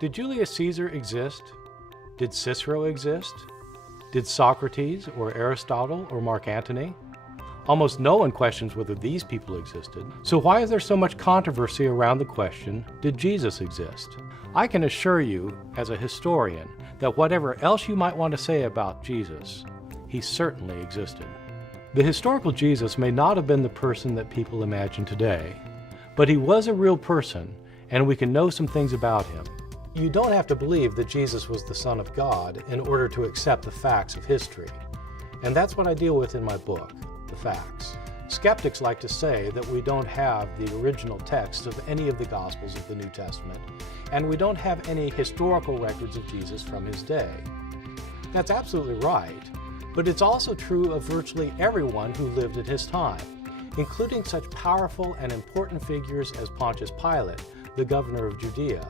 Did Julius Caesar exist? Did Cicero exist? Did Socrates or Aristotle or Mark Antony? Almost no one questions whether these people existed. So why is there so much controversy around the question, did Jesus exist? I can assure you, as a historian, that whatever else you might want to say about Jesus, he certainly existed. The historical Jesus may not have been the person that people imagine today, but he was a real person, and we can know some things about him. You don't have to believe that Jesus was the Son of God in order to accept the facts of history. And that's what I deal with in my book, the facts. Skeptics like to say that we don't have the original text of any of the Gospels of the New Testament, and we don't have any historical records of Jesus from his day. That's absolutely right, but it's also true of virtually everyone who lived at his time, including such powerful and important figures as Pontius Pilate, the governor of Judea,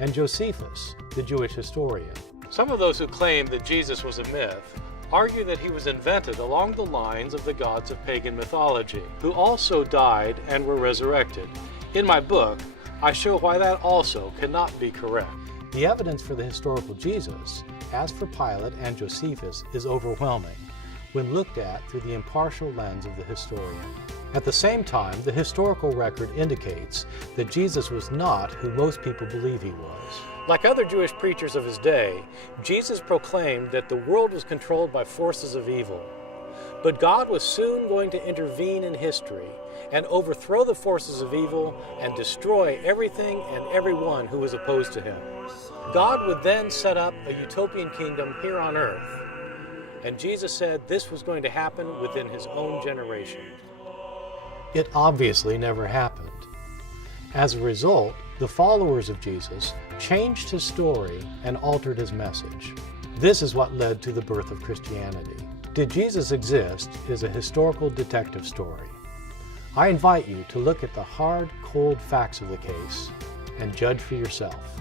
and Josephus, the Jewish historian. Some of those who claim that Jesus was a myth argue that he was invented along the lines of the gods of pagan mythology, who also died and were resurrected. In my book, I show why that also cannot be correct. The evidence for the historical Jesus, as for Pilate and Josephus, is overwhelming when looked at through the impartial lens of the historian. At the same time, the historical record indicates that Jesus was not who most people believe he was. Like other Jewish preachers of his day, Jesus proclaimed that the world was controlled by forces of evil. But God was soon going to intervene in history and overthrow the forces of evil and destroy everything and everyone who was opposed to him. God would then set up a utopian kingdom here on earth. And Jesus said this was going to happen within his own generation. It obviously never happened. As a result, the followers of Jesus changed his story and altered his message. This is what led to the birth of Christianity. Did Jesus exist is a historical detective story. I invite you to look at the hard, cold facts of the case and judge for yourself.